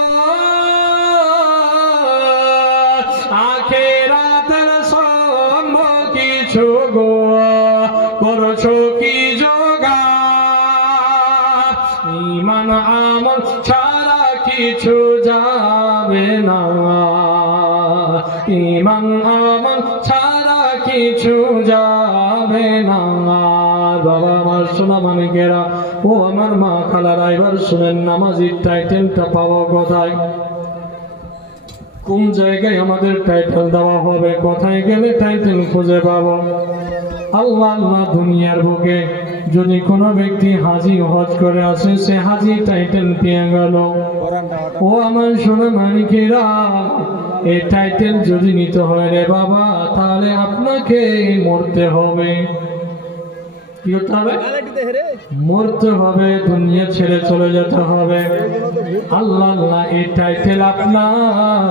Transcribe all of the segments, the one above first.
আখেরাতের আমার মা খালারা এবার শুনেন, নামাজির টাইটেলটা পাওয়া কোথায়? কোন জায়গায় আমাদের টাইটেল দেওয়া হবে? কোথায় গেলে টাইটেল খুঁজে পাবো? আল্লাহ আল্লাহ দুনিয়ার বুকে, যদি কোনো ব্যক্তি হাজি হজ করে আসে, সে হাজি টাইটেল পেয়ে গেল। ও আমার সোনা মানিকেরা এই টাইটেল যদি নিতে হয় রে বাবা, তাহলে আপনাকে মরতে হবে। কি করতে হবে? মরতে হবে দুনিয়া ছেড়ে চলে যেতে হবে। আল্লাহ আল্লাহ এই টাইটেল আপনার।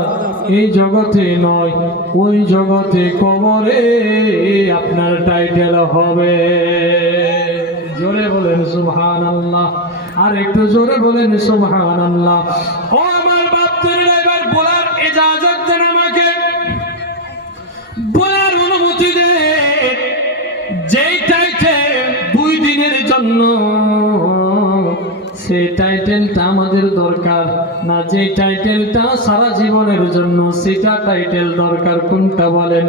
এই জগতে নয় ওই জগতে কবরে আপনার টাইটেল হবে। জোরে বলেন সুবহান আল্লাহ আর একটু জোরে বলেন সুবহান আল্লাহ ও আমার বাপ এবার বলার ইজাজত দেন আমাকে। বলার অনুমতি দে। যেই সেই টাইটেলটা আমাদের দরকার, না যে টাইটেলটা সারা জীবনের জন্য, সেটা টাইটেল দরকার, কোনটা বলেন?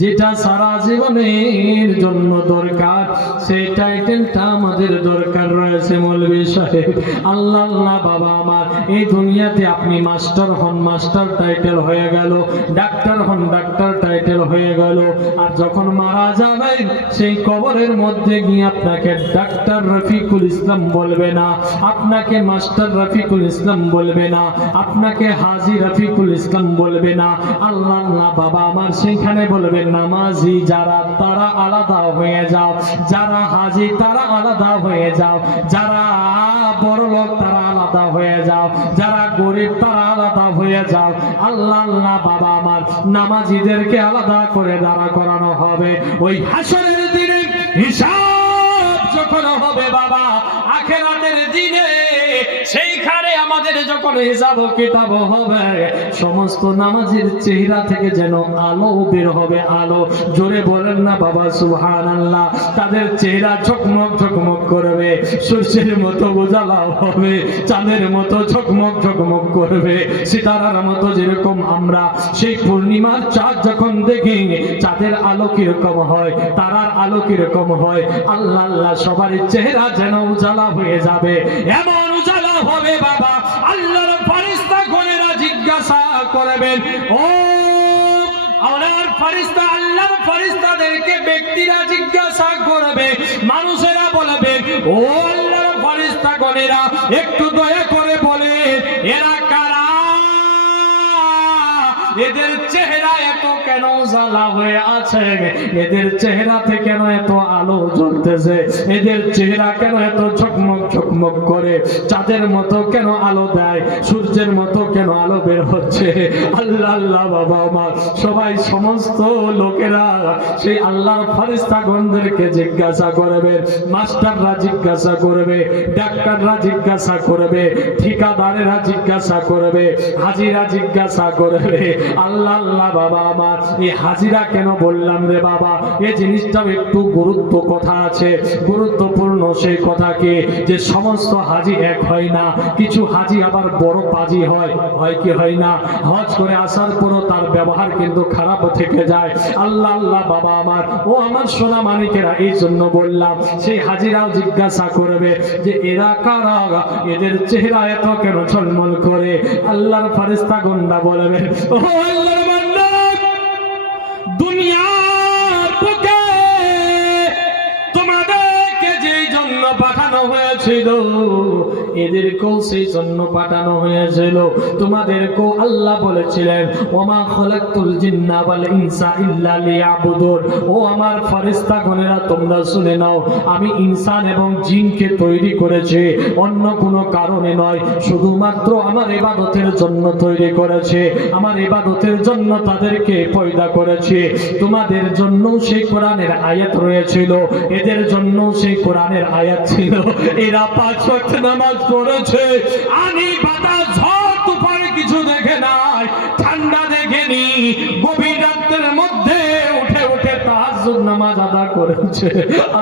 যেটা সারা জীবনের জন্য দরকার সেই টাইটেলটা আমাদের দরকার রয়েছে মৌলবী সাহেব। আল্লাহ আল্লাহ বাবা আমার, এই দুনিয়াতে আপনি মাস্টার হন, মাস্টার টাইটেল হয়ে গেল, ডাক্তার হন, ডাক্তার টাইটেল হয়ে গেল, আর যখন মারা যাবেন, সেই কবরের মধ্যে গিয়ে আপনাকে ডাক্তার রফিকুল ইসলাম বলবে না, আপনাকে মাস্টার রফিকুল ইসলাম বলবে না, আপনাকে হাজি রফিকুল ইসলাম বলবে না। আল্লাহ আল্লাহ বাবা আমার, সেইখানে বলবেন নামাজি যারা, তারা আলাদা হয়ে যাও। যারা হাজি, তারা আলাদা হয়ে যাও। যারা বড় লোক তারা আলাদা হয়ে যাও। যারা গরিব, তারা আলাদা হয়ে যাও। আল্লাহ আল্লাহ, বাবা আমার, নামাজিদেরকে আলাদা করে দাঁড়া করানো হবে। ওই হাসরের দিনে হিসাব যখন হবে, বাবা আখেরাতের দিনে সেইখানে আমাদের যখন হিসাব কিতাব হবে, সমস্ত নামাজের চেহারা থেকে যেন আলো বের হবে, আলো। জোরে বলেন না বাবা সুহান আল্লাহ তাদের চেহারা ঝকমক ঝকমক করবে সূর্যের মতো উজালা হবে, চাঁদের মতো ঝকমক ঝকমক করবে, সিতারার মতো যেরকম আমরা। সেই পূর্ণিমার চাঁদ যখন দেখি, চাঁদের আলো কীরকম হয়, তারার আলো কীরকম হয়, আল্লাহ আল্লাহ, সবার চেহারা যেন উজালা হয়ে যাবে। এমন উজালা হবে বাবা। আল্লাহর ফারিস্তা গণেরা জিজ্ঞাসা করবেন, ও আমার ফারিস্তা আল্লাহর ফারিস্তাদেরকে ব্যক্তিরা জিজ্ঞাসা করবে, মানুষেরা বলবে, ও আল্লাহর ফারিস্তা গণেরা, একটু দয়া কেন হয়ে আছে। এদের চেহারাতে কেন এত আলো জ্বলতেছে। এদের চেহারা কেন এত ঝকমক ঝকমক করে? চাঁদের মতো কেন আলো দেয়? সূর্যের মতো কেন আলো বের হচ্ছে? আল্লাহ আল্লাহ, বাবা আমার সবাই সমস্ত লোকেরা সেই আল্লাহর ফারিস্তা গণদেরকে জিজ্ঞাসা করবে, মাস্টাররা জিজ্ঞাসা করবে, ডাক্তাররা জিজ্ঞাসা করবে, ঠিকাদারেরা জিজ্ঞাসা করবে, হাজিরা জিজ্ঞাসা করবে। আল্লাহ আল্লাহ, বাবা আমার এই হাজিরা কেন বললাম রে বাবা? এই জিনিসটাও একটু গুরুত্ব কথা আছে। গুরুত্বপূর্ণ সেই কথাকে যে সমস্ত হাজি এক হয় না। কিছু হাজি আবার বড় পাজি হয়। হয় কি হয় না? হজ করে আসার পরও তার ব্যবহার কিন্তু খারাপ থেকে যায়। আল্লাহ আল্লাহ বাবা আমার। ও আমার সোনা মানিকেরা এই জন্য বললাম। সেই হাজিরাও জিজ্ঞাসা করবে যে, এরা কারা? এদের চেহারা এত কেন ঝলমল করে? আল্লাহর ফারিস্তা গন্ডা বলবে ও আল্লাহর বান্দা হয়েছিল এদেরকেও সেই জন্য পাঠানো হয়েছিল। তোমাদেরকেও আল্লাহ বলেছিলেন, ওমা খলাকতুল জিন্না ওয়াল ইনসা ইল্লা লিয়াবুদুন। ও আমার ফেরেশতা গণেরা, তোমরা শুনে নাও, আমি ইনসান এবং জিনকে তৈরি করেছি, অন্য কোনো কারণে নয়। শুধুমাত্র আমার ইবাদতের জন্য তৈরি করেছে। আমার ইবাদতের জন্য তাদেরকে পয়দা করেছে। তোমাদের জন্য সেই কোরআনের আয়াত রয়েছিল। এদের জন্য সেই কোরআনের আয়াত ছিল। হাজিরা পাঁচ পক্ষে নামাজ পড়েছে। আমি বাতাস ঝড় তুফানে কিছু দেখে নাই। ঠান্ডা দেখেনি। আদা করেছে,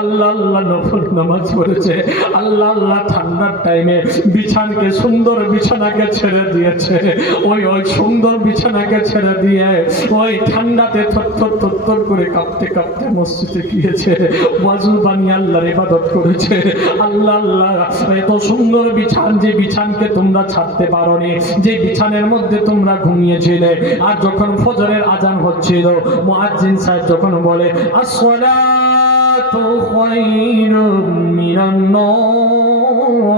আল্লাহ আল্লাহ নফল নামাজ পড়েছে, আল্লাহ আল্লাহ ঠান্ডার টাইমে বিছানকে সুন্দর বিছানাকে ছেড়ে দিয়েছে, ওই ওই সুন্দর বিছানাকে ছেড়ে দিয়ে ওই ঠান্ডাতে থরথর থরথর করে কাঁপতে কাঁপতে মসজিদে গিয়েছে, ওয়াজু বানিয়ে আল্লাহর ইবাদত করেছে, আল্লাহ আল্লাহ, এত সুন্দর বিছান যে বিছানকে তোমরা ছাড়তে পারোনি, যে বিছানের মধ্যে তোমরা ঘুমিয়েছিলে, আর যখন ফজরের আজান হচ্ছিল মুয়াজ্জিন সাহেব যখন বলে খায়রুম মিনান নাওম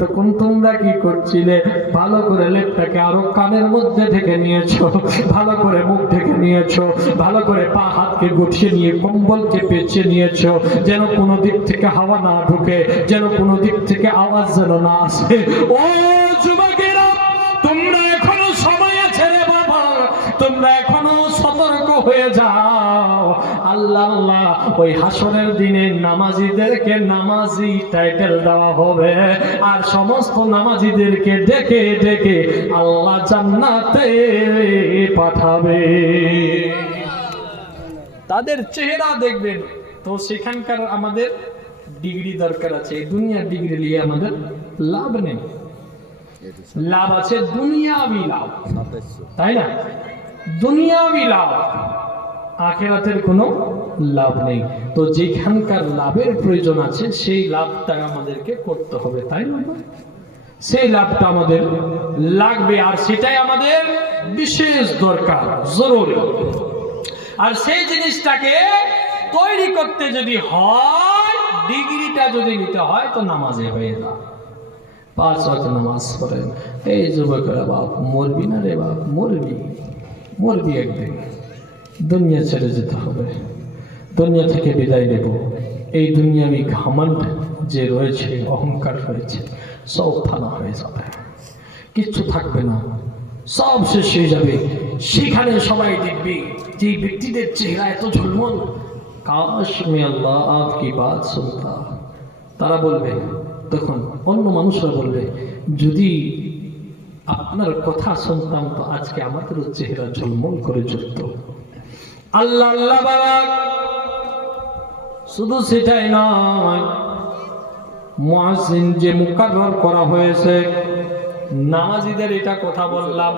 তখন তোমরা কি করছিলে? ভালো করে লেপটাকে আরও কানের মধ্যে থেকে নিয়েছো, ভালো করে মুখ থেকে নিয়েছো, ভালো করে পা হাতকে গুছিয়ে নিয়ে, কম্বলকে পেঁচে নিয়েছো, যেন কোনো দিক থেকে হাওয়া না ঢুকে, যেন কোনো দিক থেকে আওয়াজ যেন না আসে। ও যুবকেরা, তোমরা এখনও সময় রে বাবা, তোমরা এখনও সতর্ক হয়ে যাও। আল্লাহ আল্লাহ ওই হাসরের দিনে নামাজিদেরকে নামাজি টাইটেল দেওয়া হবে। আর সমস্ত নামাজিদেরকে ডেকে ডেকে আল্লাহ জান্নাতে পাঠাবে। তাদের চেহারা দেখবেন। তো সেখানকার আমাদের ডিগ্রি দরকার আছে। এই দুনিয়ার ডিগ্রি নিয়ে আমাদের লাভ নেই। লাভ আছে দুনিয়াবি লাভ। তাই না? দুনিয়াবি লাভ। আখেরাতের কোনো লাভ নেই। তো যেখানকার লাভের প্রয়োজন আছে, সেই লাভটা আমাদেরকে করতে হবে, তাই না সেই লাভটা আমাদের লাগবে, আর সেটাই আমাদের বিশেষ দরকার, জরুরি। আর সেই জিনিসটাকে তৈরি করতে যদি হয়, ডিগ্রিটা যদি নিতে হয়, তো নামাজে হয়ে যায় পাঁচ নামাজ পড়েন। এই যুবকেরা বাপ, মরবি না রে বাপ? মরবি। মরবি একদিন। দুনিয়া ছেড়ে যেতে হবে। দুনিয়া থেকে বিদায় নেব। এই দুনিয়াবি ঘামান্ড যে রয়েছে, অহংকার রয়েছে, সব ফানা হয়ে যাবে। কিচ্ছু থাকবে না। সব শেষ হয়ে যাবে। সেখানে সবাই দেখবে যে ব্যক্তিদের চেহারা এত ঝলমল। কাশ মে আল্লাহ আপকি বাত শুনতা তারা বলবে, তখন অন্য মানুষরা বলবে, যদি আপনার কথা শুনতাম তো আজকে আমাদেরও চেহারা ঝলমল করে জ্বলত আল্লাহ আল্লাহ বাবা। শুধু সেটাই নয়, মুয়াজ্জিন যে মুকাররর করা হয়েছে, নামাজিদের এটা কথা বললাম,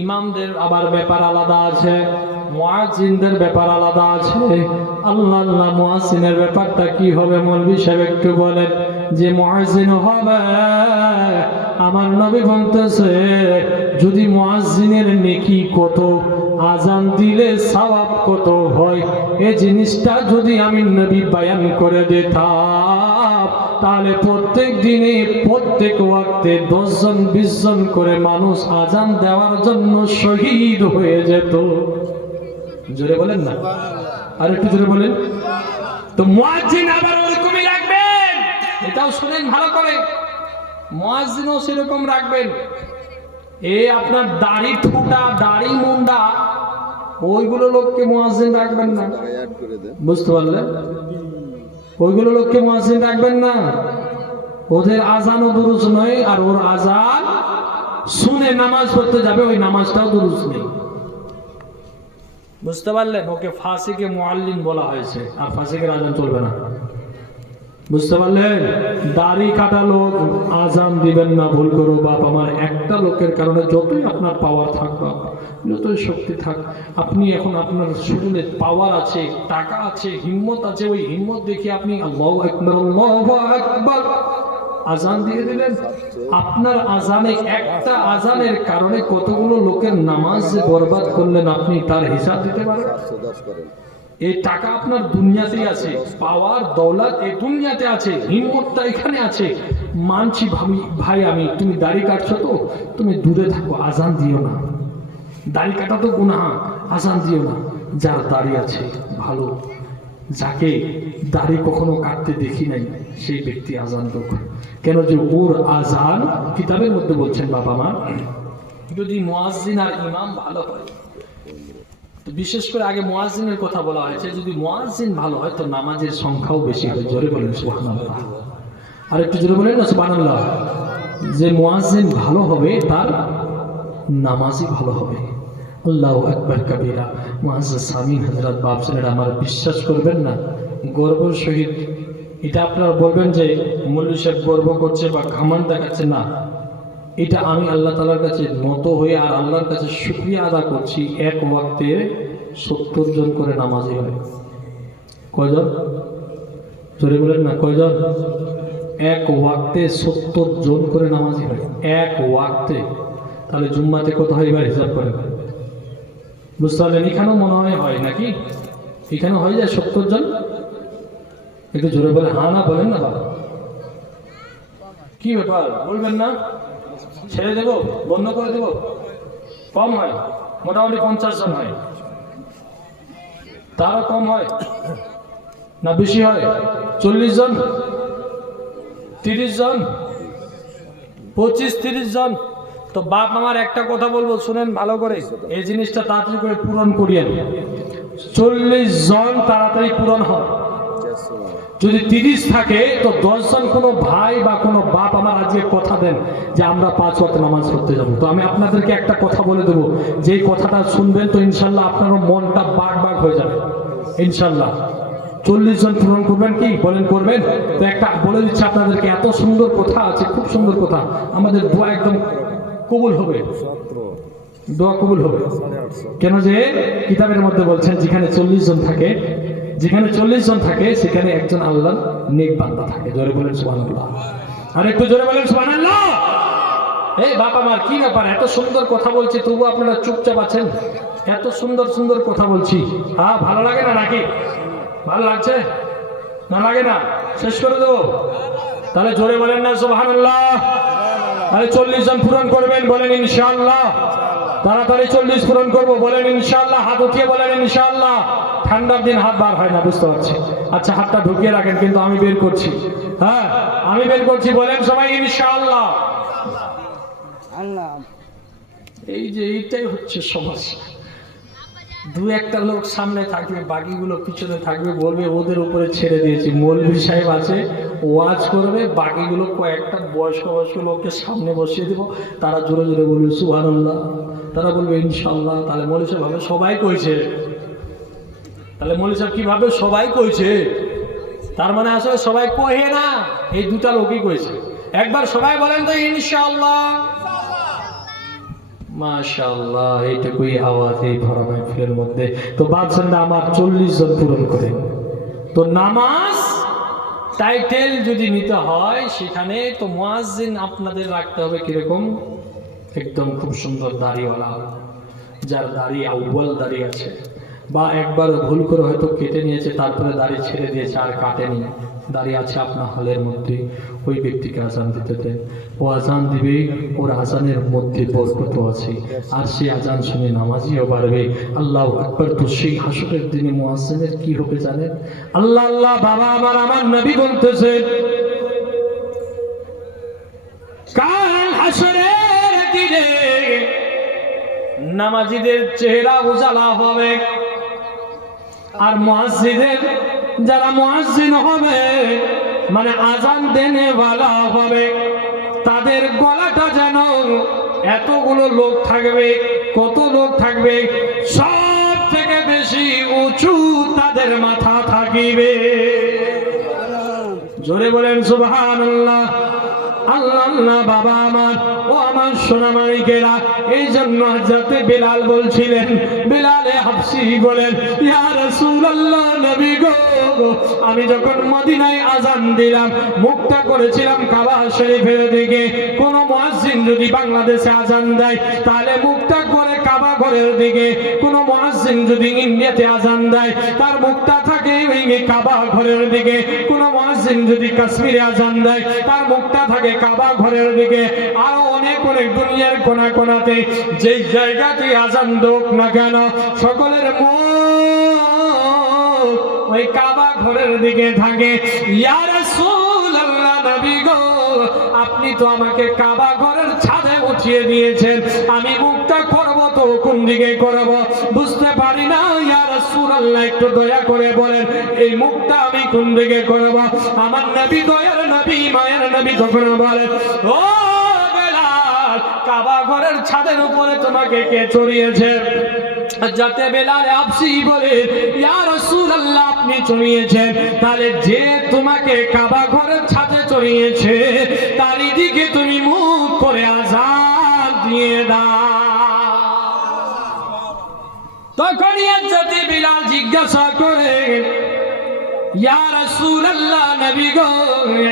ইমামদের আবার ব্যাপার আলাদা আছে, মুয়াজ্জিনদের ব্যাপার আলাদা আছে। আল্লাহ আল্লাহ মুয়াজ্জিনের ব্যাপারটা কি হবে মৌলভী সাহেব একটু বলেন। যে মুয়াজ্জিন হবে, আমার নবী বলতেছে, যদি মুয়াজ্জিনের নেকি কত আজান দিলে সওয়াব কত হয়? এই জিনিসটা যদি আমি নবী বায়ান করে দিতাম, তাহলে প্রত্যেক দিনে, প্রত্যেক ওয়াক্তে দশজন বিশ জন করে মানুষ আজান দেওয়ার জন্য শহীদ হয়ে যেত। জোরে বলেন না? আর একটু জোরে বলেন। তো মুয়াজ্জিন আবার ওরকমই রাখবেন? এটাও শুনেন ভালো করে। মুয়াজ্জিনও সেরকম রাখবেন। এ আপনার দাড়ি ঠুটা দাড়ি মুন্ডা ওইগুলো লোককে মুয়াজ্জিন রাখবেন না। বুঝতে পারলেন? ওইগুলো লোককে মুয়াজ্জিন রাখবেন না। ওদের আজানও দুরুস নয় আর ওর আজান শুনে নামাজ পড়তে যাবে ওই নামাজটাও দুরুস নেই। বুঝতে পারলেন? ওকে ফাঁসিকে মুআল্লিম বলা হয়েছে আর ফাঁসিকে আজান চলবে না। বুঝতে পারলেন? দাড়ি কাটা লোক আজান দিবেন না, ভুল করো বাপ আমার। একটা লোকের কারণে যতই আপনার পাওয়ার থাক বাপ যতই শক্তি থাক, আপনি এখন আপনার শরীরে পাওয়ার আছে, টাকা আছে, হিম্মত আছে, ওই হিম্মত দেখে আপনি আকবার আজান দিয়ে দিলেন। আপনার আজানে একটা আজানের কারণে কতগুলো লোকের নামাজ বরবাদ করলেন আপনি তার হিসাব দিতে পারেন? এই টাকা আপনার দুনিয়াতেই আছে, পাওয়ার দৌলত এই দুনিয়াতে আছে, হিম্মতটা এখানে আছে। মানছি ভাবি, ভাই আমি, তুমি দাড়ি কাটছো তো, তুমি দূরে থাকো, আজান দিও না। দাড়ি কাটা তো গুনাহ, আজান দিও না। যার দাড়ি আছে, ভালো। যাকে দাড়ি কখনো কাটতে দেখি নাই, সেই ব্যক্তি আজান লোক কেন যে ওর আজান কিতাবের মধ্যে বলছেন, বাবা মা, যদি মুয়াজ্জিন আর ইমাম ভালো হয় বিশেষ করে আগে মুয়াজ্জিনের কথা বলা হয়েছে যদি মুয়াজ্জিন ভালো হয়, তো নামাজের সংখ্যাও বেশি হয় জোরে বলেন আর একটু জোরে বলেন না যে মুয়াজ্জিন ভালো হবে, তার নামাজই ভালো হবে। আল্লাহ বাপসেরা আমার বিশ্বাস করবেন না, গর্ব সহিত। এটা আপনারা বলবেন যে মল্লু গর্ব করছে বা ঘামান দেখাচ্ছে না। এটা আমি আল্লাহ তালার কাছে নত হয়ে আর আল্লাহর কাছে শুক্রিয়া আদা করছি এক ওয়াক্তে সত্তর জন করে নামাজি হয়। কয়জন? জোরে বলেন না, কয়জন? এক ওয়াক্তে সত্তর জন করে নামাজি হয়। এক ওয়াক্তে। তাহলে জুম্মাতে কত হয় এবার হিসাব করে বুঝতে পারলেন? এখানেও মনে হয় হয় নাকি? এখানে হয়ে যায় সত্তর জন? একটু জোরে বলে হ্যাঁ না, বলেন না কি ব্যাপার? বলবেন না? ছেড়ে দেবো? বন্ধ করে দেবো? কম হয়। মোটামুটি পঞ্চাশ জন হয়। তারও কম হয়। না বেশি হয়। চল্লিশ জন? তিরিশ জন? পঁচিশ, তিরিশ জন? তো বাপ আমার একটা কথা বলব, শুনেন ভালো করে। এই জিনিসটা তাড়াতাড়ি করে পূরণ করিয়েন চল্লিশ জন তাড়াতাড়ি পূরণ হয়। যদি তিরিশ থাকে, তো দশজন কোনো ভাই বা কোনো বাপ আমার আজকে কথা দেন যে আমরা পাঁচ ওয়াক্ত নামাজ পড়তে যাব। তো আমি আপনাদেরকে একটা কথা বলে দেবো। যেই কথাটা শুনবেন, তো ইনশাল্লাহ আপনারও মনটা বাগ বাগ হয়ে যাবে। ইনশাল্লাহ। চল্লিশ জন পূরণ করবেন কি? বলেন, করবেন? তো একটা বলে দিচ্ছি আপনাদেরকে, এত সুন্দর কথা আছে, খুব সুন্দর কথা। আমাদের দোয়া একদম কবুল হবে। দোয়া কবুল হবে। কেন যে কিতাবের মধ্যে বলছেন, যেখানে চল্লিশ জন থাকে যেখানে চল্লিশ জন থাকে, সেখানে একজন আল্লাহ নেক বান্দা থাকে। জোরে বলেন সুবান আর একটু জোরে বলেন সুবান এই বাবা মার কি ব্যাপার? এত সুন্দর কথা বলছি, তবু আপনারা চুপচাপ আছেন? এত সুন্দর সুন্দর কথা বলছি। হ্যাঁ ভালো লাগে না নাকি? ভালো লাগছে? না লাগে না? শেষ করে দেবো। তাহলে জোরে বলেন না সুবাহান তাহলে চল্লিশ জন পূরণ করবেন, বলেন ইনশাআল্লাহ। তাড়াতাড়ি চল্লিশ পূরণ করব বলেন ইনশাল্লাহ হাত উঠিয়ে বলেন ইনশাল্লাহ ঠান্ডার দিন হাত বার হয় না বুঝতে পারছি। আচ্ছা হাতটা ঢুকিয়ে রাখেন কিন্তু আমি বের করছি। হ্যাঁ আমি বের করছি বলেন সবাই ইনশাল্লাহ আল্লাহ। এই যে এইটাই হচ্ছে সমস্যা দু একটা লোক সামনে থাকবে বাকিগুলো পিছনে থাকবে বলবে ওদের উপরে ছেড়ে দিয়েছি। মৌলভী সাহেব আছে ওয়াজ করবে বাকিগুলো কয়েকটা বয়স্ক বয়স্ক লোককে সামনে বসিয়ে দেবো। তারা জোরে জোরে বলবে সুহানুল্লাহ তারা বলবে, ইনশাল্লাহ। তাহলে মৌলী সাহেব ভাবে, সবাই কইছে। তাহলে মৌলী সাহেব কীভাবে সবাই কইছে? তার মানে আসলে সবাই কহে না, এই দুটা লোকই কইছে। একবার সবাই বলেন তো, ইনশাল্লাহ। মাশাআল্লাহ এইটুকুই আওয়াজ এই ভরা মাহফিলের মধ্যে। তো বাদশাহ আমার চল্লিশ জন পূরণ করে। তো নামাজ টাইটেল যদি নিতে হয়, সেখানে তো মুয়াজ্জিন আপনাদের রাখতে হবে কীরকম? একদম খুব সুন্দর দাড়িওয়ালা, যার দাড়ি আউ্বাল দাড়ি আছে। বা একবার ভুল করে হয়তো কেটে নিয়েছে, তারপরে দাড়ি ছেড়ে দিয়েছে, আর কাটেনি। দাঁড়িয়ে আছে আপনার হলের মধ্যে, ওই ব্যক্তিকে আজান দিতে দেন ও আজান দিবে, ওর আজানের মধ্যে বরকত আছে। আর সে আজান শুনে নামাজিও বাড়বে। আল্লাহ একবার তো সেই হাসরের দিনে মোয়াসেনের কি হবে জানেন? আল্লাহ আল্লাহ, বাবা আমার আমার নবী বলতেছে, কাল হাসরের দিনে নামাজিদের চেহারা উজালা হবে। আর মসজিদের যারা মসজিদ হবে মানে আজান দেনে ভালো হবে, তাদের গলাটা যেন এতগুলো লোক থাকবে, কত লোক থাকবে, সব থেকে বেশি উঁচু তাদের মাথা থাকিবে। জোরে বলেন আল্লাহ আল্লাহ আল্লাহ, বাবা আমার। আমার সোনামানিকেরা এই জন্য যাতে বেলাল বলছিলেন, বেলালে হাফসি বলেন, ইয়া রাসূলুল্লাহ, নবী গো, আমি যখন মদিনায় আজান দিলাম, মুখটা করেছিলাম কাবা শরীফের দিকে, কোন মুয়াজ্জিন যদি বাংলাদেশে আজান দেয়, তাহলে মুখটা করে কাবা ঘরের দিকে, কোন মুয়াজ্জিন যদি ইন্ডিয়াতে আজান দেয়, তার মুখটা থাকে কাবা ঘরের দিকে, কোন মুয়াজ্জিন যদি কাশ্মীরে আজান দেয়, তার মুখটা থাকে কাবা ঘরের দিকে। আরও অনেক অনেক দুনিয়ার কোনা কোনাতে যেই জায়গাতে আজান দোক না কেন, সকলের মুখ ওই কাবা ঘরের দিকে থাকে। ইয়া গো, আপনি তো আমাকে কাবা ঘরের ছাদে উঠিয়ে দিয়েছেন। আমি মুখটা করব তো কোন দিকে করব? বুঝতে পারি না, ইয়া রাসূলুল্লাহ, একটু দয়া করে বলেন, এই মুখটা আমি কোন দিকে করব? আমার নবী দয়ার নবী, মায়ের নবী তখন বলেন, ও কাবা ঘরের ছাদের উপরে তোমাকে কে চড়িয়েছে? যাতে বেলাল আপসি বলে আপনি চড়িয়েছেন। তাহলে যে তোমাকে কাবা ঘরের ছাদে চড়িয়েছে তারই দিকে তুমি মুখ করে আজাদ দিয়ে দাও। তখন ইজ্জতে বিলাল জিজ্ঞাসা করে ইয়া রাসূলুল্লাহ নবী গো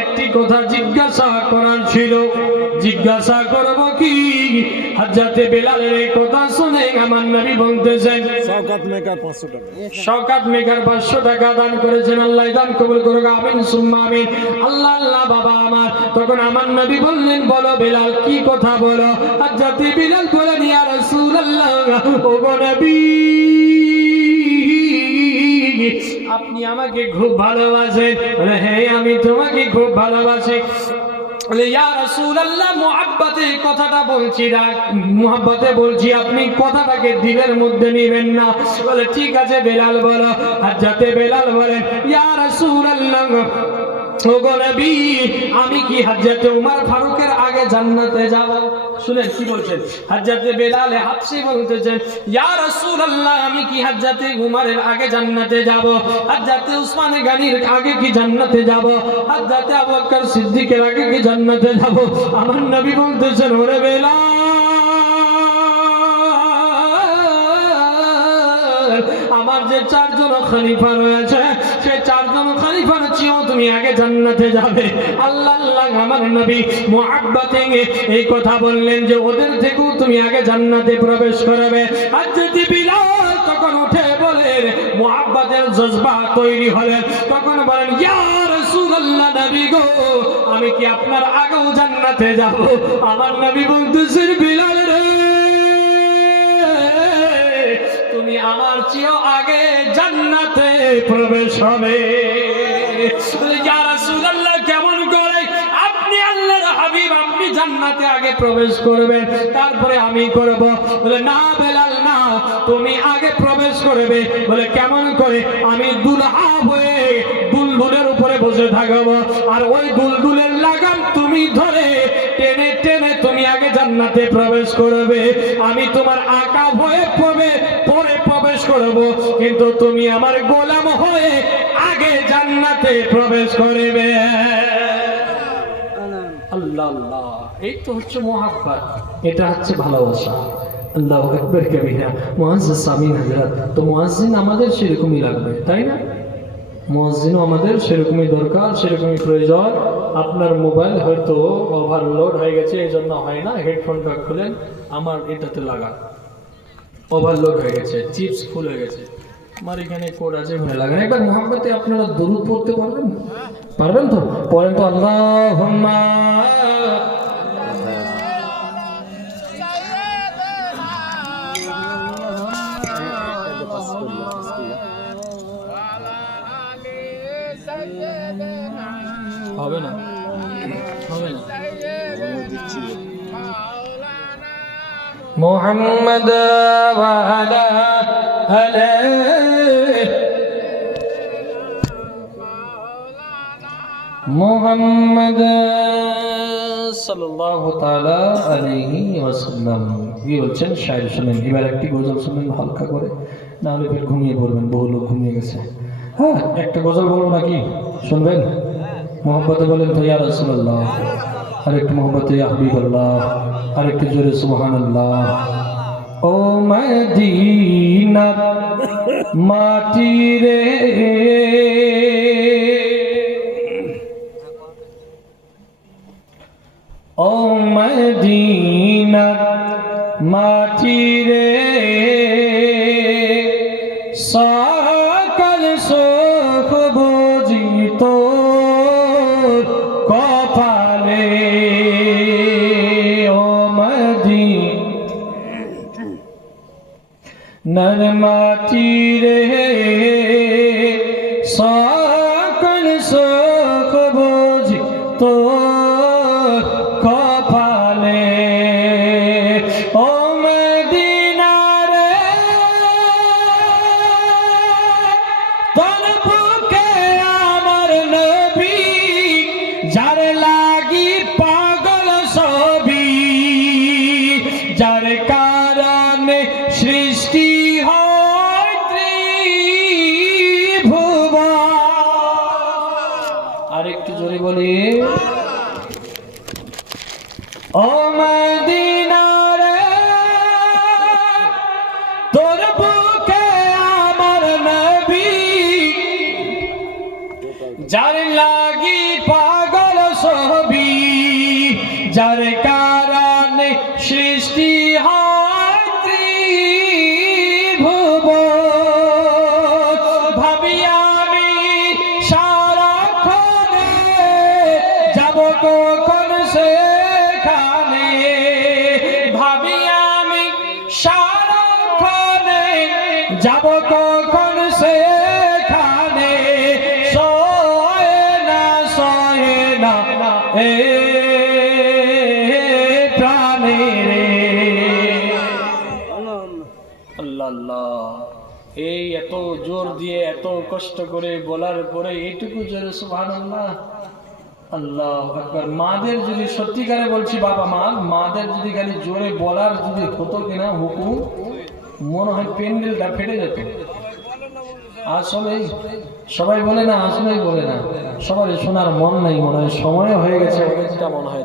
একটি কথা জিজ্ঞাসা করার ছিল। জিজ্ঞাসা করব কি? হযরতে বিলালের এই কথা শুনে আমার নবী বলতেছেন শওকত মেকার টাকা। শওকাত মেকার 500 টাকা দান করেছেন আল্লাহ দান কবুল করুক আমিন সুম্মা আমিন। আল্লাহ আল্লাহ বাবা আমার। তখন আমার নবী বললেন বলো বেলাল কি কথা বলো? হযরতে বিলাল বলেন ইয়া রাসূলুল্লাহ ও গো নবী আপনি আমাকে খুব ভালোবাসেন। হ্যাঁ আমি তোমাকে খুব ভালোবাসি। কথাটা বলছি বলছি, আপনি কথাটাকে মধ্যে নেবেন না। বলে, ঠিক আছে বেলাল বলো। আর যাতে বেলাল বলেন, ইয়া রাসূলুল্লাহ আমি কি হযরতে উমর ফারুকের আগে জান্নাতে যাব? শুনেন কি বলছেন? হযরতে বেলাল হাফসি বলতেছেন, ইয়া রাসূলুল্লাহ, আমি কি হযরতে উমরের আগে জান্নাতে যাব? হযরতে উসমান গানির আগে কি জান্নাতে যাব? হযরতে আবু বকর সিদ্দিকের আগে কি জান্নাতে যাব? আমার নবী বলতেছেন, ওরে বেলাল, আমার যে চারজন খলিফা রয়েছে তুমি আগে জান্নাতে যাবে। আল্লাহ আল্লাহ, আমার নবী মুহাব্বতে এই কথা বললেন যে ওদের থেকেও তুমি আগে জান্নাতে প্রবেশ করবে। আর যদি বিলাল তখন উঠে বলে, মুহাব্বতের জজবা তৈরি হলেন তখন বলেন, ইয়া রাসূলুল্লাহ নবী গো, আমি কি আপনার আগেও জান্নাতে যাব? আমার নবী বলতেছেন, বিলাল রে তুমি আমার চেয়েও আগে জান্নাতে প্রবেশ হবে। জান্নাতে আগে প্রবেশ তারপরে আমি করব। বলে, না বেলাল, না, তুমি আগে প্রবেশ করবে। বলে, কেমন করে? আমি দুলহা হয়ে দুলদুলের উপরে বসে থাকব, আর ওই দুলদুলের লাগাম তুমি ধরে টেনে টেনে তুমি আগে জান্নাতে প্রবেশ করবে। আমি তোমার আঁকা হয়ে প্রবেশ করব, কিন্তু তুমি আমার গোলাম হয়ে আগে জান্নাতে প্রবেশ করবে। আল্লাহ আল্লাহ এই তো হচ্ছে এটা হচ্ছে ভালোবাসা। আল্লাহ একবার কবিরা মুয়াজ্জিজ সামিন হযরত। তো মুয়াজ্জিন আমাদের সেরকমই লাগবে, তাই না? মুয়াজ্জিনও আমাদের সেরকমই দরকার, সেরকমই প্রয়োজন। আপনার মোবাইল হয়তো ওভারলোড হয়ে গেছে এই জন্য হয় না। হেডফোনটা খুলেন, আমার এটাতে লাগান। ওভারলোড হয়ে গেছে চিপস ফুল হয়ে গেছে। আমার এখানে কোড আছে ভালো লাগে একবার মোহাম্মতে আপনারা দরুদ পড়তে পারবেন? পারবেন তো? পড়েন তো আল্লাহ محمد وعلى آله محمد সাল্লাল্লাহু তাআলা আলাইহি ওয়াসাল্লাম কি বলছেন শায়র শুনেন এবার একটি গজল শুনেন হালকা করে না হলে ফের ঘুমিয়ে পড়বেন বহু লোক ঘুমিয়ে গেছে হ্যাঁ একটা গজল বলবো নাকি শুনবেন মোহাম্মতে বলেন তো ইয়া রাসূলুল্লাহ আরেকটু মোহাম্মতে ইয়া হাবিবাল্লাহ আরেকটু জোরে সুবহানাল্লাহ। ও মদিনা মাটি রে নর মাটি রে বলি? যাব কখন সেখানে? সয়ে না সয়ে না, এ প্রাণে রে এই এত জোর দিয়ে এত কষ্ট করে বলার পরে এইটুকু জোরে সুবহানাল্লাহ। আল্লাহ মাদের যদি সত্যিকারে বলছি, বাবা, মা, মাদের যদি খালি জোরে বলার যদি হতো কিনা হুকুম মনে হয় পেন্ডেলটা ফেটে যেত। আসলে সবাই বলে না আসলেই বলে না। সবাই শোনার মন নাই, মনে হয় সময় হয়ে গেছে। অনেকটা মনে হয়